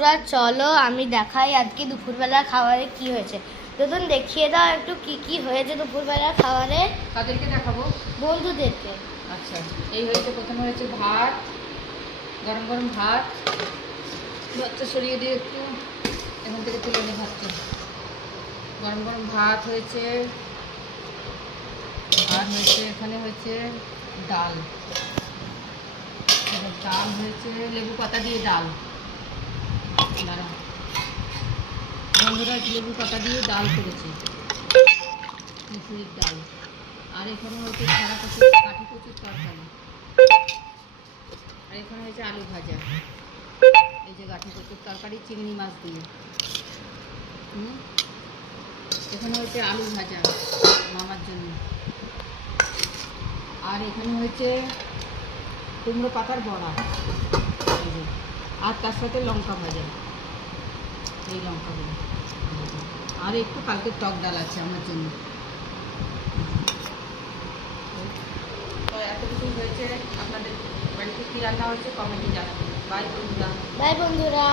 বন্ধুরা চলো আমি দেখাই আজকে দুপুরবেলা খাবারে কি হয়েছে। দুজন দেখিয়ে দাও একটু কি কি হয়েছে দুপুরবেলা খাবারে। তাদেরকে দেখাবো, বন্ধুদেরকে। আচ্ছা এই হয়েছে, প্রথমে হয়েছে ভাত, গরম গরম ভাত। ভাতটা সরিয়ে দিয়ে একটু এখান থেকে তুলে নিই ভাতটা। গরম গরম ভাত হয়েছে, আর হয়েছে এখানে হয়েছে ডাল। ডাল হয়েছে লেবু পাতা দিয়ে ডাল। দাঁড়াও বন্ধুরা, লেবু পাতা দিয়ে ডাল করেছি, মুসুরির ডাল। আর এখানে হচ্ছে ছাড়া কচুর কাঠি কচুর তরকারি। আর এখানে হয়েছে আলু ভাজা। এই যে কাঠি কচুর তরকারি চিংড়ি মাছ দিয়ে। এখানে হয়েছে আলু ভাজা মামার জন্য। আর এখানে হয়েছে কুমড়ো পাতার বড়া, এই যে। আর তার সাথে লঙ্কা ভাজা, এই লঙ্কাগুলো। আর একটু কালকে টক ডাল আছে আমার জন্য। তো এত কিছুই হয়েছে। আপনাদের বাড়িতে কী রান্না হয়েছে কমেন্টে জানাবেন। বাই বন্ধুরা। বাই বন্ধুরা।